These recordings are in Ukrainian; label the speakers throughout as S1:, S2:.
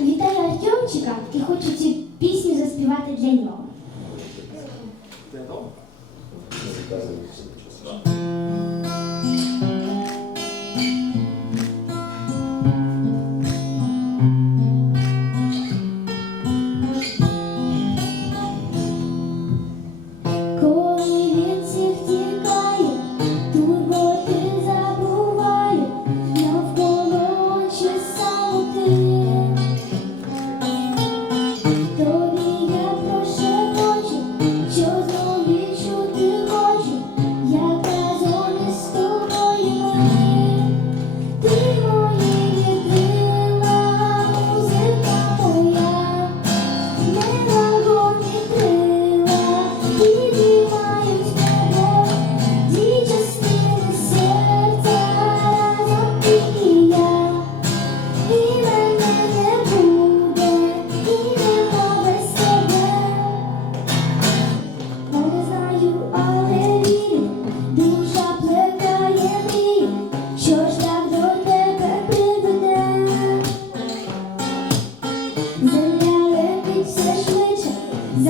S1: Вітаю Артемчика і хочу цю пісню заспівати для нього. Для нього?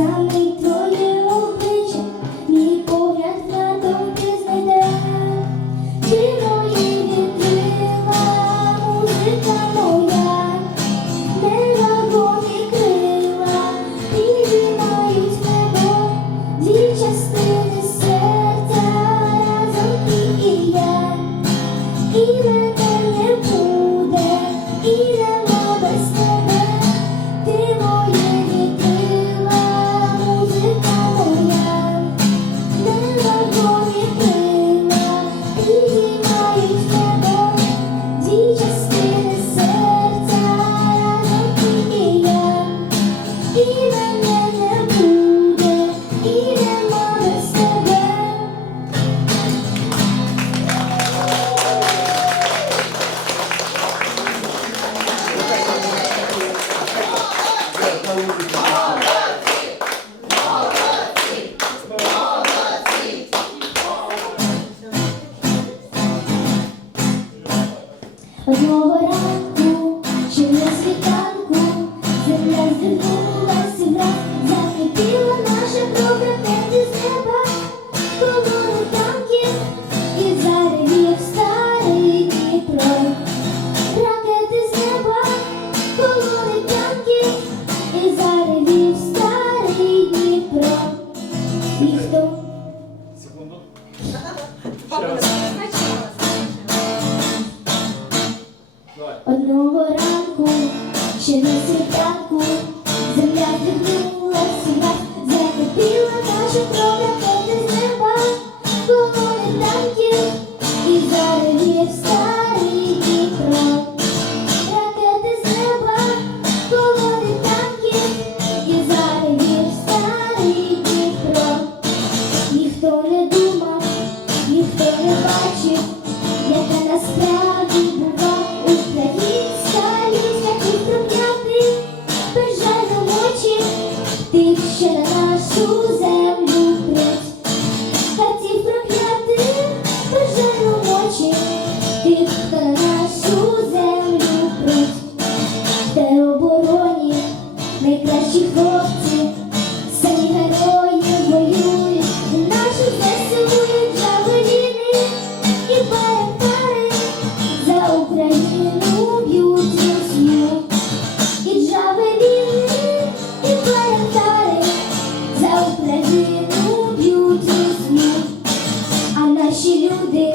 S1: Замить твоє обличчя, мій погляд на думки знайде, чи мої відкрила музика моя, не вагоні крила, підіймають небо, дві частини серця разом ти і я. І 먹어라. Одного ранку, ще на світанку, земля зігнулася, закипіла наша кров.
S2: ти ще
S1: на нашу землю. наші люди.